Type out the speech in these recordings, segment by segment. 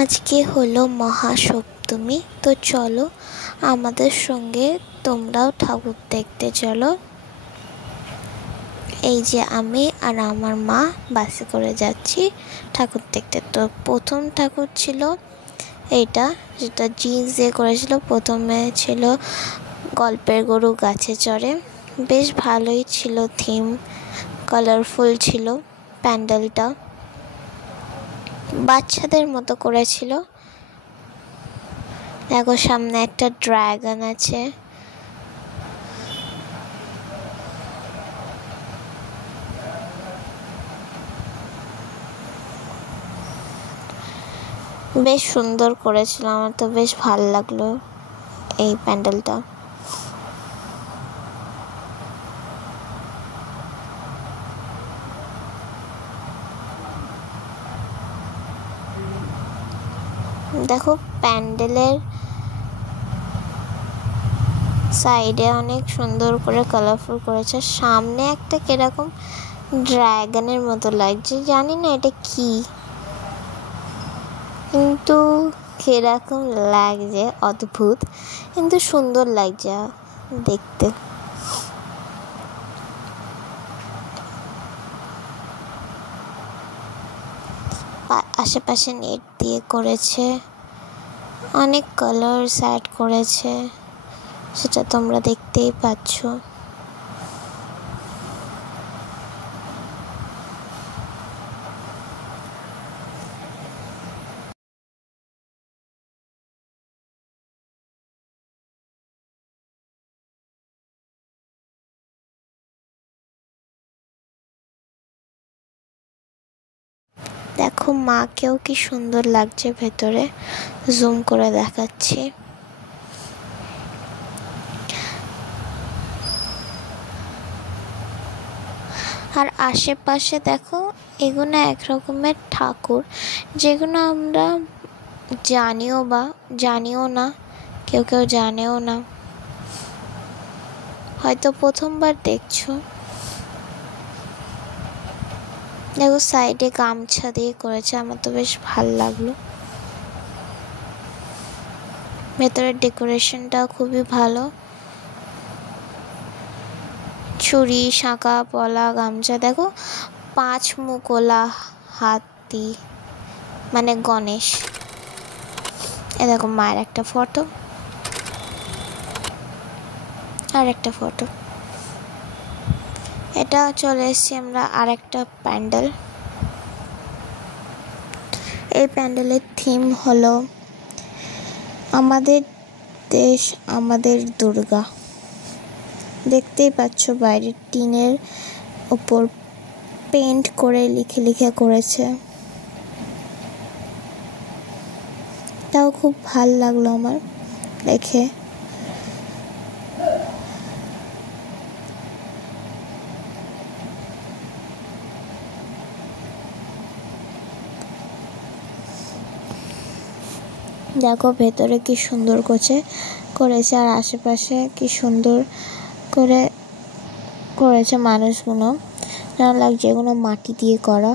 আজকে হলো মহাসপ্তমী, তো চলো আমাদের সঙ্গে তোমরাও ঠাকুর দেখতে চলো। এই যে আমি আর আমার মা বাসে করে যাচ্ছি ঠাকুর দেখতে। তো প্রথম ঠাকুর ছিল এইটা, যেটা জিন্স দিয়ে করেছিল। প্রথমে ছিল গল্পের গরু গাছে চড়ে, বেশ ভালোই ছিল, থিম কালারফুল ছিল। প্যান্ডেলটা বাচ্চাদের মতো করেছিল। দেখো সামনে একটা ড্রাগন আছে। বেশ সুন্দর করেছিল, আমার তো বেশ ভালো লাগলো এই প্যান্ডেলটা। দেখো প্যান্ডেলের সাইডে অনেক সুন্দর করে কালারফুল করেছে। সামনে একটা কিরকম ড্রাগনের মতো লাগছে, জানি না এটা কি, কিন্তু কিরকম লাগছে অদ্ভুত, কিন্তু সুন্দর লাগছে দেখতে। আশেপাশে নেট দিয়ে করেছে, অনেক কালার্স অ্যাড করেছে, সেটা তোমরা দেখতেই পাচ্ছ। দেখো মাকেও কি সুন্দর লাগছে ভেতরে, জুম করে দেখাচ্ছি। আর আশেপাশে দেখো, এগুলো এক রকমের ঠাকুর, যেগুলো আমরা জানিও না, কেউ কেউ জানেও না, হয়তো প্রথমবার দেখছো। দেখো সাইডে গামছা দিয়ে করেছে, আমার তো বেশ ভালো লাগলো। ভেতরের ডেকোরেশনটাও খুবই ভালো, ছুরি, শাঁখা, পলা, গামছা। দেখো 5 মুখওয়ালা হাতি, মানে গণেশ। এ দেখো মায়ের একটা ফটো, আর একটা ফটো। এটা চলে এসেছি আমরা আর একটা প্যান্ডেল। এই প্যান্ডেলের থিম হলো আমাদের দেশ আমাদের দুর্গা। দেখতেই পাচ্ছ বাইরের টিনের ওপর পেন্ট করে লিখে করেছে। তাও খুব ভাল লাগলো আমার দেখে। দেখো ভেতরে কি সুন্দর করেছে, আর আশেপাশে কি সুন্দর করে করেছে মানুষগুলো, যেন লাগছে এগুলো মাটি দিয়ে করা।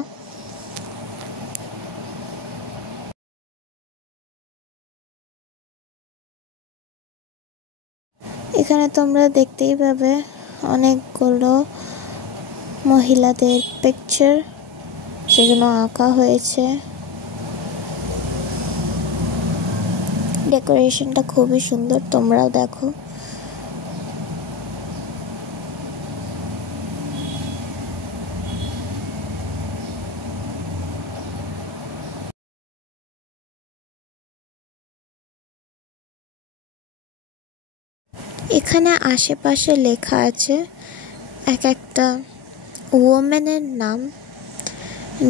এখানে তোমরা দেখতেই পাবে অনেকগুলো মহিলাদের পিকচার, যেগুলো আঁকা হয়েছে। ডেকোরেশনটা খুবই সুন্দর, তোমরাও দেখো। এখানে আশেপাশে লেখা আছে এক একটা ওমেনের নাম,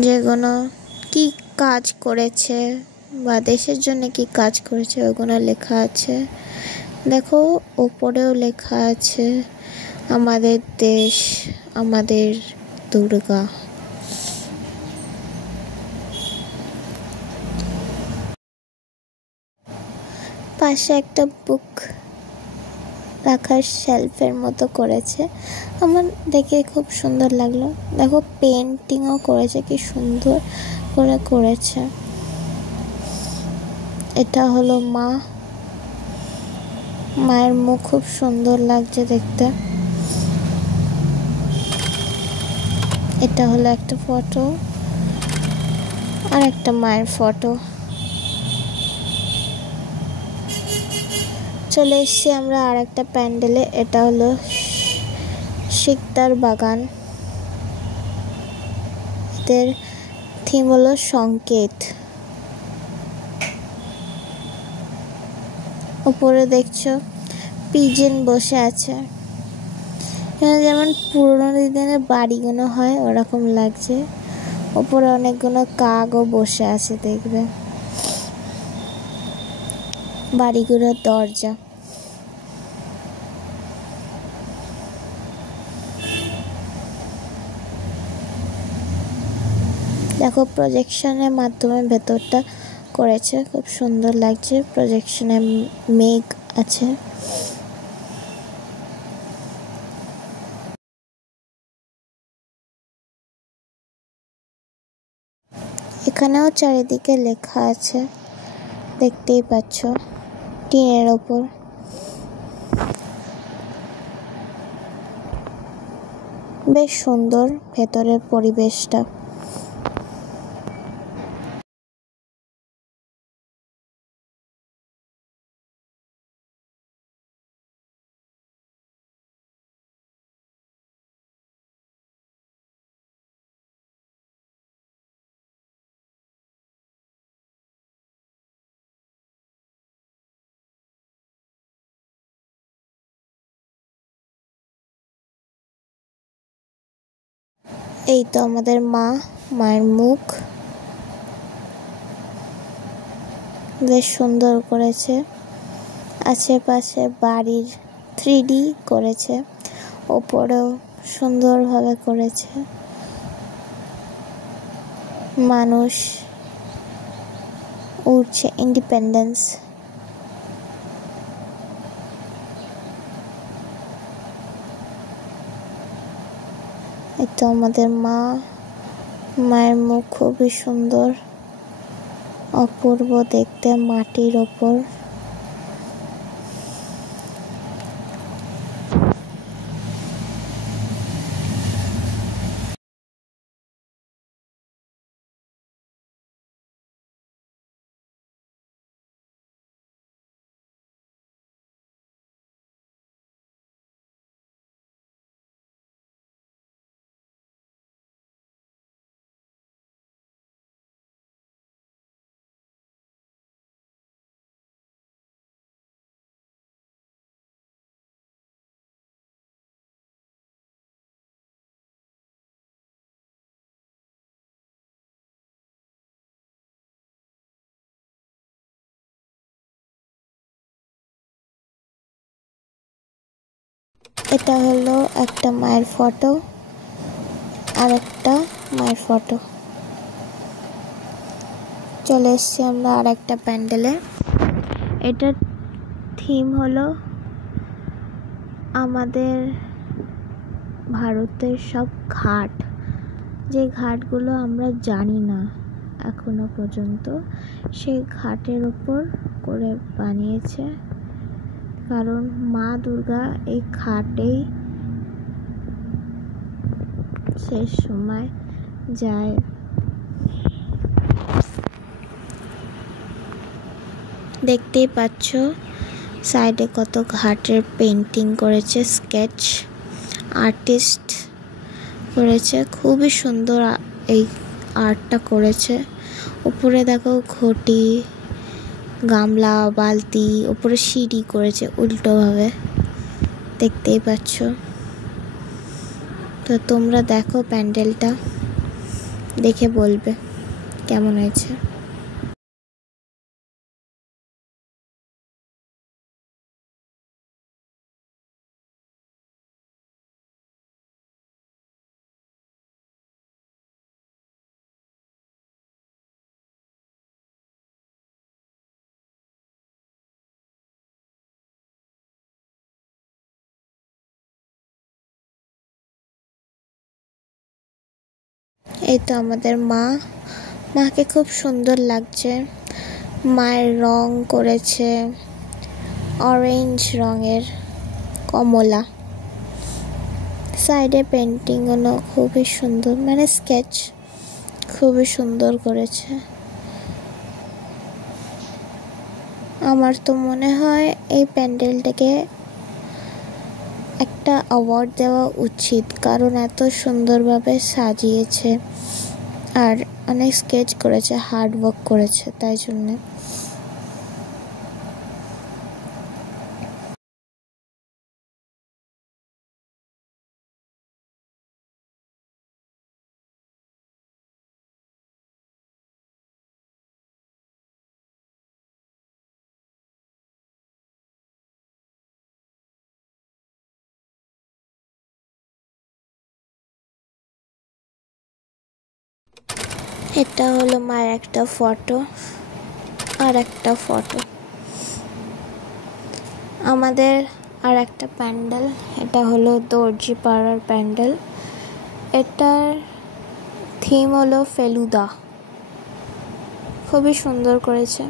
যেগুলো কি কাজ করেছে বা দেশের জন্য কি কাজ করেছে ওগুলো লেখা আছে। দেখো ওপরেও লেখা আছে আমাদের দেশ আমাদের দুর্গা। পাশে একটা বুক রাখার শেলফের মতো করেছে, আমার দেখে খুব সুন্দর লাগলো। দেখো পেন্টিংও করেছে, কি সুন্দর করে করেছে। এটা হলো মা, মায়ের মুখ খুব সুন্দর লাগছে দেখতে। এটা হলো একটা ফটো, আর একটা মায়ের ফটো। চলে এসেছি আমরা আর একটা প্যান্ডেলে। এটা হলো শিকদার বাগান। এদের থিম হলো সংকেত। উপরে দেখছো পিজন বসে আছে। এখানে যেমন পুরোনো দিনের বাড়িগুলো হয় ওরকম লাগছে। উপরে অনেকগুলো কাকও বসে আছে দেখবে। বাড়িগুলোর দরজা। দেখো প্রজেকশনের মাধ্যমে ভেতরটা করেছে, খুব সুন্দর লাগছে। প্রজেকশনে মেঘ আছে। এখানেও চারিদিকে লেখা আছে, দেখতেই পাচ্ছ, টিনের ওপর। বেশ সুন্দর ভেতরের পরিবেশটা। এই তো আমাদের মা, মায়ের মুখ বেশ সুন্দর করেছে। আশেপাশে বাড়ির 3D করেছে, ওপরেও সুন্দরভাবে করেছে। মানুষ উঠছে, ইন্ডিপেন্ডেন্স। এটা আমাদের মা, মায়ের মুখ খুবই সুন্দর, অপূর্ব দেখতে, মাটির ওপর। এটা হলো একটা মায়ের ফটো, আর একটা মায়ের ফটো। চলে এসছি আমরা আর একটা প্যান্ডেলে। এটার থিম হলো আমাদের ভারতের সব ঘাট, যে ঘাটগুলো আমরা জানি না এখনো পর্যন্ত, সেই ঘাটের ওপর করে বানিয়েছে। কারণ মা দুর্গা এই ঘাটেই শেষ সময় যায়। দেখতেই পাচ্ছ সাইডে কত ঘাটের পেন্টিং করেছে, স্কেচ আর্টিস্ট করেছে। খুবই সুন্দর এই আর্টটা করেছে। উপরে দেখো ঘটি, গামলা, বালতি, উপরে সিঁড়ি করেছে উল্টোভাবে, দেখতেই পাচ্ছ। তো তোমরা দেখো প্যান্ডেলটা, দেখে বলবে কেমন হয়েছে। এই তো আমাদের মা, মাকে খুব সুন্দর লাগছে। মায়ের রং করেছে অরেঞ্জ রঙের, কমলা। সাইডে পেন্টিংগুলো খুবই সুন্দর, মানে স্কেচ খুবই সুন্দর করেছে। আমার তো মনে হয় এই প্যান্ডেলটাকে একটা অ্যাওয়ার্ড দেওয়া উচিত, কারণ এত সুন্দরভাবে সাজিয়েছে আর অনেক স্কেচ করেছে, হার্ড ওয়ার্ক করেছে, তাই জন্য। এটা হলো মায়ের একটা ফটো আর একটা ফটো। আমাদের আর একটা প্যান্ডেল, এটা হলো দর্জি পাড়ার প্যান্ডেল। এটার থিম হলো ফেলুদা, খুবই সুন্দর করেছে।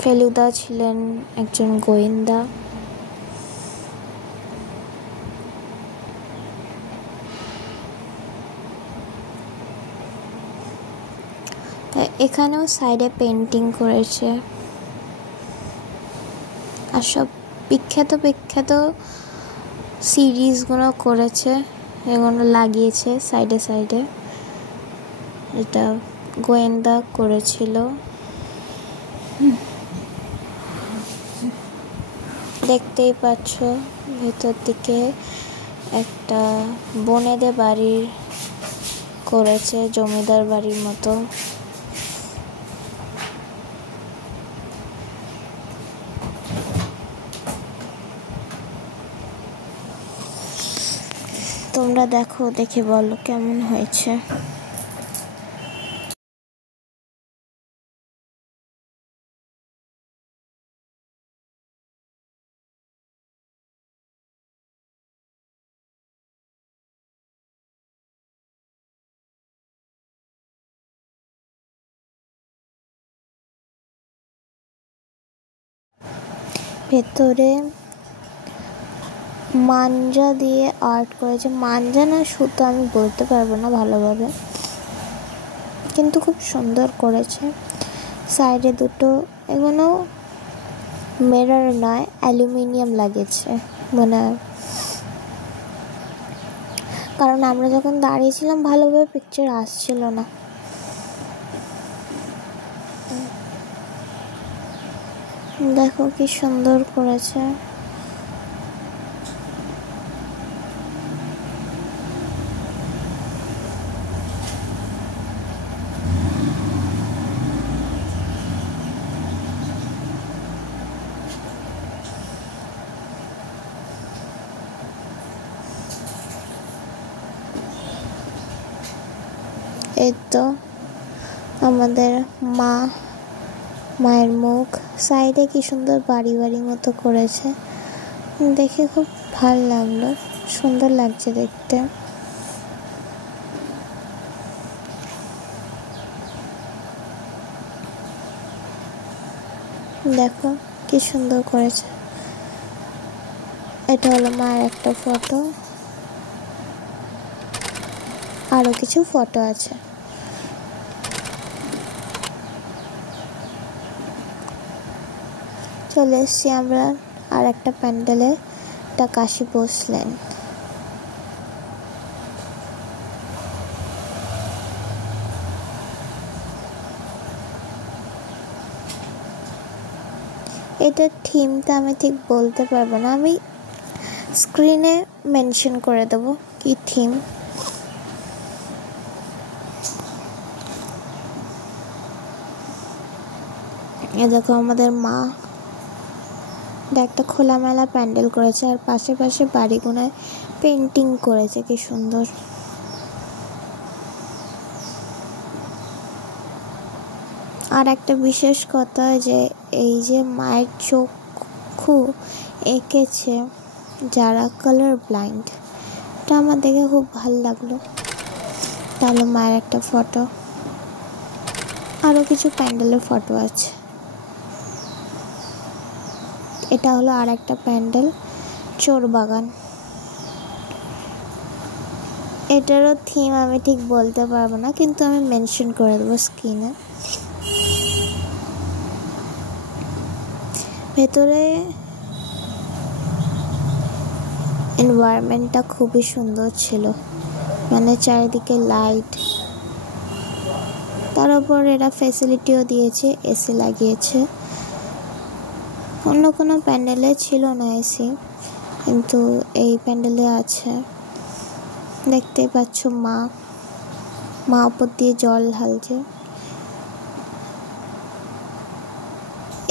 ফেলুদা ছিলেন একজন গোয়েন্দা। এখানেও সাইডে পেন্টিং করেছে আর সব বিখ্যাত বিখ্যাত সিরিজগুলো করেছে, এগুলো লাগিয়েছে সাইডে সাইডে। এটা গোয়েন্দা করেছিল। দেখতেই পাচ্ছ ভেতর দিকে একটা বনেদের বাড়ির করেছে, জমিদার বাড়ির মতো। তোমরা দেখো, দেখে বলো কেমন হয়েছে। ভেতরে মাঞ্জা দিয়ে আর্ট করেছে, মাঞ্জা না সুতো আমি বলতে পারবো না ভালোভাবে, কিন্তু খুব সুন্দর করেছে। সাইডে দুটো, এগুলো মিরর নয়, অ্যালুমিনিয়াম লাগিয়েছে মনে হয়, কারণ আমরা যখন দাঁড়িয়েছিলাম ভালোভাবে পিকচার আসছিল না। দেখো কি সুন্দর করেছে। এই তো আমাদের মায়ের মুখ, সাইডে কি সুন্দর বাড়ি বাড়ি মতো করেছে, দেখে খুব ভালো লাগলো, সুন্দর লাগছে দেখতে। দেখো কি সুন্দর করেছে। এটা হলো মায়ের একটা ফটো, আরো কিছু ফটো আছে। চলে এসছি আমরা আর একটা প্যান্ডেলে, এটা কাশী বসলেন। এটার থিমটা আমি ঠিক বলতে পারবো না, আমি স্ক্রিনে মেনশন করে দেবো কি থিম। এ দেখো আমাদের মা, একটা খোলামেলা প্যান্ডেল করেছে আর পাশে পাশে বাড়িগুলোয় পেন্টিং করেছে, কি সুন্দর। আর একটা বিশেষ কথা, যে এই যে মায়ের চক্ষু এঁকেছে যারা কালার ব্লাইন্ড, এটা আমার দেখে খুব ভালো লাগলো। তাহলে মায়ের একটা ফটো, আরও কিছু প্যান্ডেলের ফটো আছে। এটা হলো আর একটা প্যান্ডেল, চোর বাগান। এটারও থিম আমি ঠিক বলতে পারবো না, কিন্তু আমি মেনশন করে দেবো স্ক্রিনে। ভেতরে এনভায়রনমেন্টটা খুবই সুন্দর ছিল, মানে চারিদিকে লাইট, তার উপর এরা ফ্যাসিলিটিও দিয়েছে, এসি লাগিয়েছে। অন্য কোনো প্যান্ডেলে ছিল না এসি, কিন্তু এই প্যান্ডেলে আছে। দেখতেই পাচ্ছ মা উপর দিয়ে জল ঢালছে।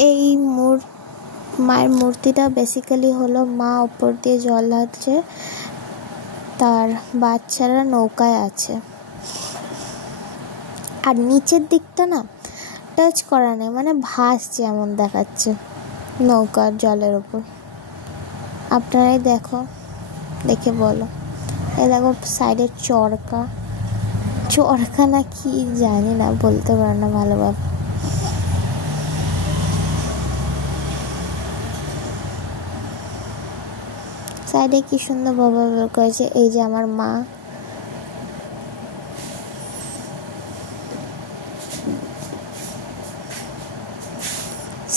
এই মায়ের মূর্তিটা বেসিক্যালি হলো মা উপর দিয়ে জল ঢালছে, তার বাচ্চারা নৌকায় আছে। আর নিচের দিকটা না টাচ করা নেই, মানে ভাসছে এমন দেখাচ্ছে নৌকার জলের উপর। আপনারাই দেখে বলো। এই দেখো সাইডে চরকা না কি জানি না, বলতে পারো না ভালোভাবে। সাইডে কি সুন্দর বাবা করেছে। এই যে আমার মা,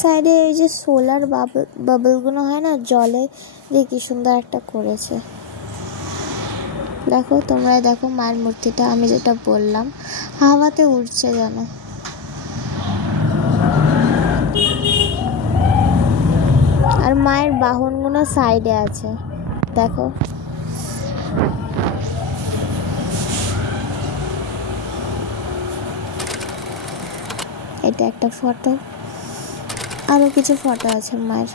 সাইডে এই যে সোলার বাবলগুলো হয় না জলে, যে কি সুন্দর একটা করেছে। দেখো তোমরা দেখো মায়ের মূর্তিটা, আমি যেটা বললাম হাওয়াতে উড়ছে যেন। আর মায়ের বাহনগুলো সাইডে আছে, দেখো। এটা একটা ফটো, আরো কিছু ফটো আছে মায়ের।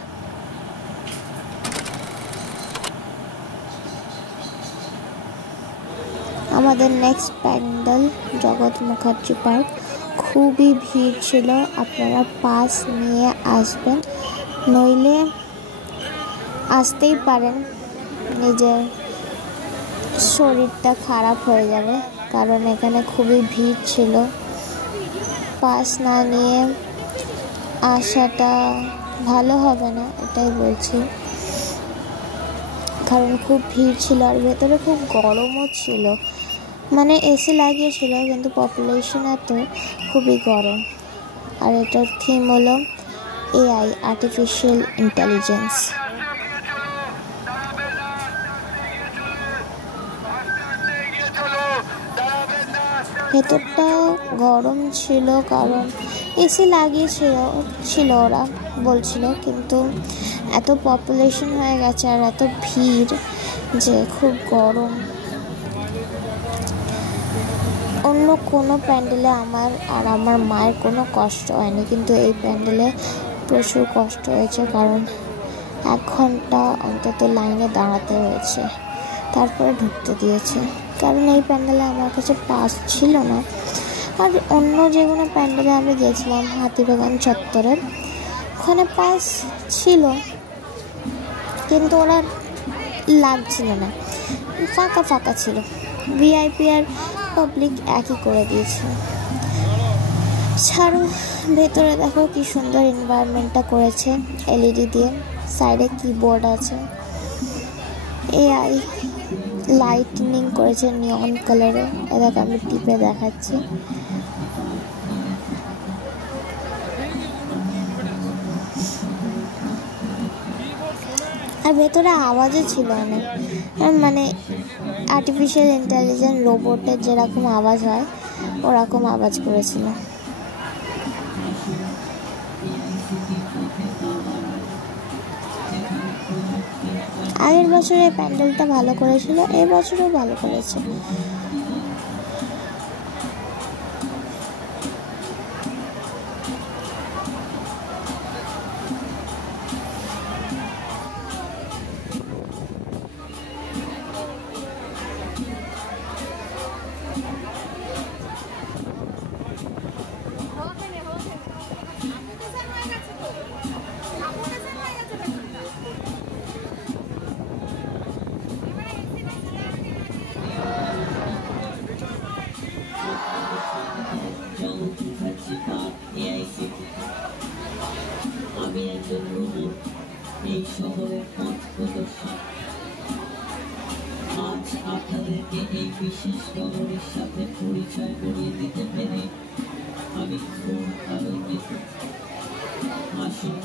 আমাদের নেক্সট প্যান্ডেল জগৎ মুখার্জি পার্ক। খুবই ভিড় ছিল, আপনারা পাস নিয়ে আসবেন, নইলে আসতেই পারেন, নিজের শরীরটা খারাপ হয়ে যাবে, কারণ এখানে খুবই ভিড় ছিল। পাস না নিয়ে আসাটা ভালো হবে না, এটাই বলছি, কারণ খুব ভিড় ছিল। আর ভেতরে খুব গরমও ছিল, মানে এসি লাগিয়েছিল কিন্তু পপুলেশন এত, খুবই গরম। আর এটার থিম হলো এআই, আর্টিফিশিয়াল ইন্টেলিজেন্স। ভেতরটা গরম ছিল কারণ এসি লাগিয়েছিল ওরা বলছিল, কিন্তু এত পপুলেশন হয়ে গেছে আর এত ভিড় যে খুব গরম। অন্য কোনো প্যান্ডেলে আমার আর আমার মায়ের কোনো কষ্ট হয়নি, কিন্তু এই প্যান্ডেলে প্রচুর কষ্ট হয়েছে, কারণ 1 ঘন্টা অন্তত লাইনে দাঁড়াতে হয়েছে, তারপরে ঢুকতে দিয়েছে। কারণ এই প্যান্ডেলে আমার কাছে পাস ছিল না। আর অন্য যেগুলো প্যান্ডেলে আমি গেছিলাম হাতিবাগান চত্বরে, ওখানে পাস ছিল, কিন্তু ওরা লাগছিল না, ফাঁকা ছিল। ভিআইপি আর পাবলিক একই করে দিয়েছে। ছাড়ো, ভেতরে দেখো কি সুন্দর এনভায়রনমেন্টটা করেছে এলইডি দিয়ে, সাইডে কিবোর্ড আছে, এআই লাইটনিং করেছে নিয়ন কালারে। এটাকে আমি টিপে দেখাচ্ছি। আর ভেতরে আওয়াজও ছিল অনেক, মানে আর্টিফিশিয়াল ইন্টেলিজেন্স রোবটের যেরকম আওয়াজ হয় ওরকম আওয়াজ করেছিল। আগের বছরে প্যান্ডেলটা ভালো করেছিল, এই বছরও ভালো করেছে। এই শহরের পথ প্রদর্শক। আজ আপনাদেরকে এই বিশেষ শহরের সাথে পরিচয় করিয়ে দিতে পেরে আমি খুব আনন্দিত। আসুন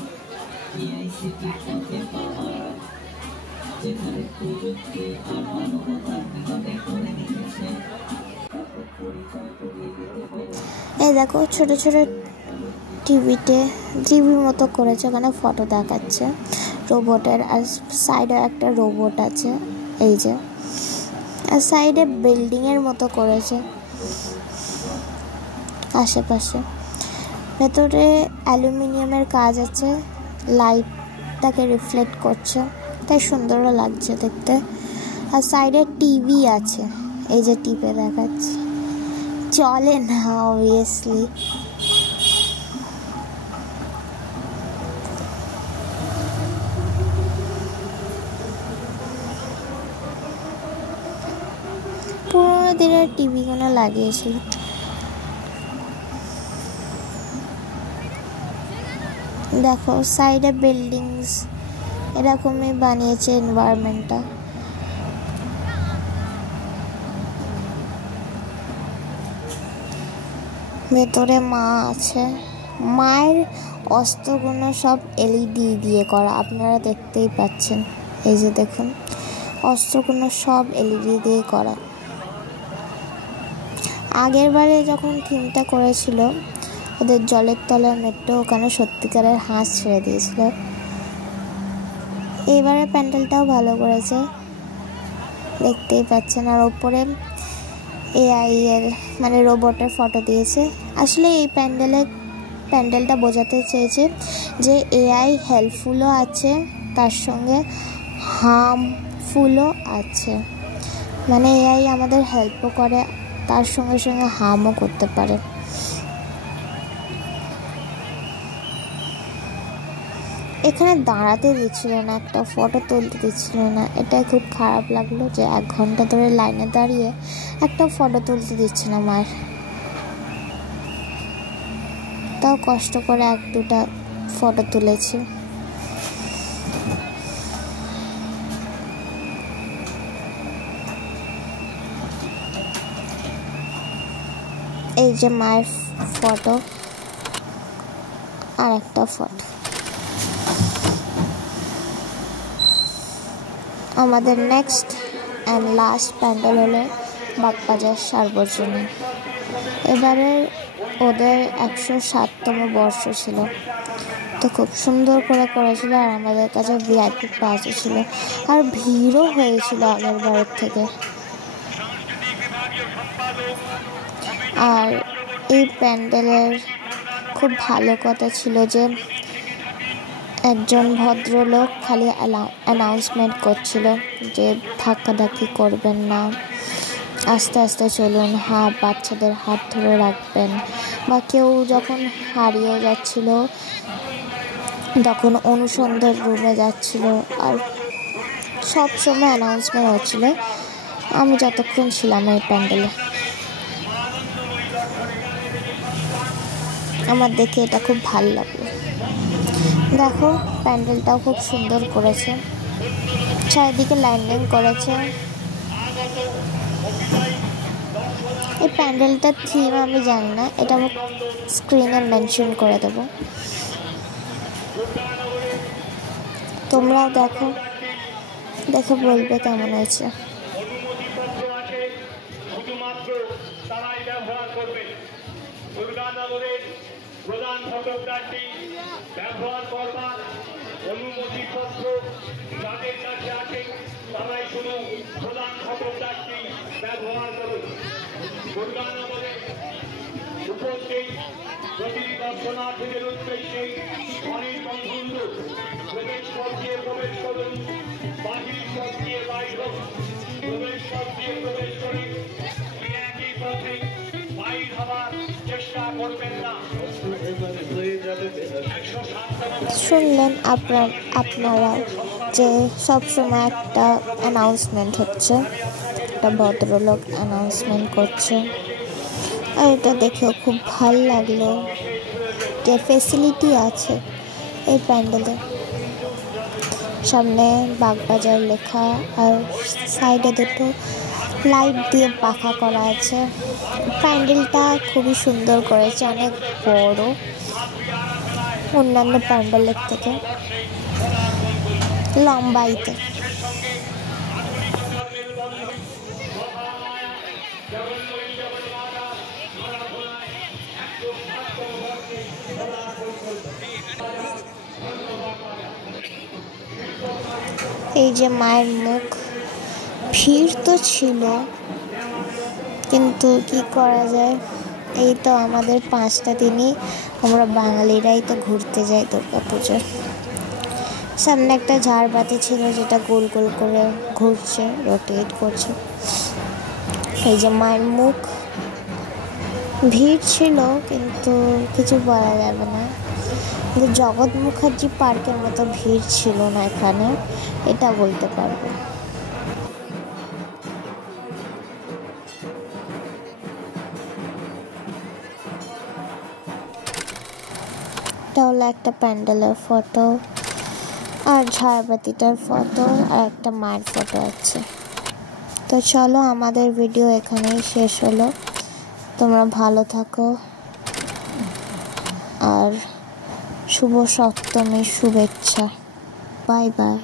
এআইসিটি পথে পাওয়া, যেখানে প্রযুক্তি আর মানবতার বিভাগে করে নিয়েছে, তাকে পরিচয় করিয়ে দিতে পেরে। এই দেখো ছোট ছোট টিভির মতো করেছে, ওখানে ফটো দেখাচ্ছে রোবটের, আর সাইডে একটা রোবট আছে এই যে, আর সাইডে বিল্ডিংয়ের মতো করেছে আশেপাশে। ভেতরে অ্যালুমিনিয়ামের কাজ আছে, লাইটটাকে রিফ্লেক্ট করছে, তাই সুন্দরও লাগছে দেখতে। আর সাইডে টিভি আছে, এই যে টিপে দেখাচ্ছে, চলে না অবভিয়াসলি। পুরোনো দিনের টিভিগুলো লাগিয়েছিল। দেখো সাইডে বিল্ডিংস এরকমই বানিয়েছে এনভায়রনমেন্টটা। ভেতরে মা আছে, মায়ের অস্ত্রগুলো সব এলইডি দিয়ে করা, আপনারা দেখতেই পাচ্ছেন। এই যে দেখুন অস্ত্রগুলো সব এলইডি দিয়ে করা। আগের বারে যখন থিমটা করেছিল ওদের জলের তলার মেট্রো, ওখানে সত্যিকারের হাঁস ছেড়ে দিয়েছিল। এবারে প্যান্ডেলটাও ভালো করেছে, দেখতেই পাচ্ছেন। আর ওপরে এআই এর মানে রোবটের ফটো দিয়েছে। আসলে এই প্যান্ডেলটা বোঝাতে চেয়েছে যে এআই হেল্পফুলও আছে, তার সঙ্গে হার্মফুলও আছে। মানে এআই আমাদের হেল্পও করে, তার সঙ্গে সঙ্গে হার্মও করতে পারে। এখানে দাঁড়াতে দিচ্ছিল না, একটা ফটো তুলতে দিচ্ছিল না। এটাই খুব খারাপ লাগলো যে 1 ঘন্টা ধরে লাইনে দাঁড়িয়ে একটা ফটো তুলতে দিচ্ছে না মায়ের। তাও কষ্ট করে 1-2টা ফটো তুলেছি। এই যে মায়ের ফটো আর একটা ফটো। আমাদের নেক্সট অ্যান্ড লাস্ট প্যান্ডেল হলো বাগবাজার সার্বজনীন। এবারে ওদের 107তম বর্ষ ছিল, তো খুব সুন্দর করে করেছিল। আর আমাদের কাছে ভিআইপি পাসও ছিল, আর ভিড়ও হয়েছিল আগের বারের থেকে। আর এই প্যান্ডেলের খুব ভালো কথা ছিল যে একজন ভদ্রলোক খালি অ্যানাউন্সমেন্ট করছিল যে ধাক্কাধাক্কি করবেন না, আস্তে আস্তে চলুন, বাচ্চাদের হাত ধরে রাখবেন। বা কেউ যখন হারিয়ে যাচ্ছিল তখন অনুসন্ধান রুমে যাচ্ছিল, আর সব সময় অ্যানাউন্সমেন্ট হচ্ছিল। আমি যতক্ষণ ছিলাম এই প্যান্ডেলে, আমার দেখে এটা খুব ভালো লাগলো। দেখো প্যান্ডেলটাও খুব সুন্দর করেছে, চারিদিকে লাইনিং করেছে। এই প্যান্ডেলটার থিম আমি জানি না, এটা আমি স্ক্রিনে মেনশন করে দেবো, তোমরাও দেখো, দেখে বলবে কেমন হয়েছে। প্রধান ফটোগ্রাফি ব্যবহার করবার অনুমতিপত্র যাদের কাছে আছে তারাই শুধু প্রধান ফটোগ্রাফি ব্যবহার করুন। দুর্গানগরে উপস্থিত প্রতিটি দর্শনার্থীদের উদ্দেশ্যে অনির্বাণ সুন্দর প্রবেশ পথ দিয়ে প্রবেশ করুন, বাহির পথ দিয়ে বাইর প্রবেশ পথ দিয়ে প্রবেশ করে একই পথে বাইর হওয়ার চেষ্টা করবেন না। শুনলেন আপনারা যে সবসময় একটা অ্যানাউন্সমেন্ট হচ্ছে, একটা ভদ্রলোক অ্যানাউন্সমেন্ট করছে। আর এটা দেখেও খুব ভালো লাগলো যে ফেসিলিটি আছে, এই প্যান্ডেলে সামনে বাগবাজার লেখা, আর সাইডে দুটো লাইট দিয়ে পাখা করা আছে। প্যান্ডেলটা খুবই সুন্দর করেছে, অনেক বড় অন্যান্য প্যান্ডেলের থেকে, লম্বাইতে। এই যে মায়ের মুখ, ভিড় তো ছিল কিন্তু কি করা যায়, এই তো আমাদের 5টা দিনই আমরা বাঙালিরাই তো ঘুরতে যাই দুর্গাপুজোর। সামনে একটা ঝাড়বাতি ছিল যেটা গোল গোল করে ঘুরছে, রোটেট করছে। এই যে মায়ের মুখ, ভিড় ছিল কিন্তু কিছু বলা যাবে না। কিন্তু জগৎ মুখার্জি পার্কের মতো ভিড় ছিল না এখানে, এটা বলতে পারবো। এটা হলো একটা প্যান্ডেলের ফটো, আর ঝাড়বাতিটার ফটো, আর একটা মায়ের ফটো আছে। তো চলো, আমাদের ভিডিও এখানেই শেষ হলো। তোমরা ভালো থাকো, আর শুভ সপ্তমীর শুভেচ্ছা। Bye bye.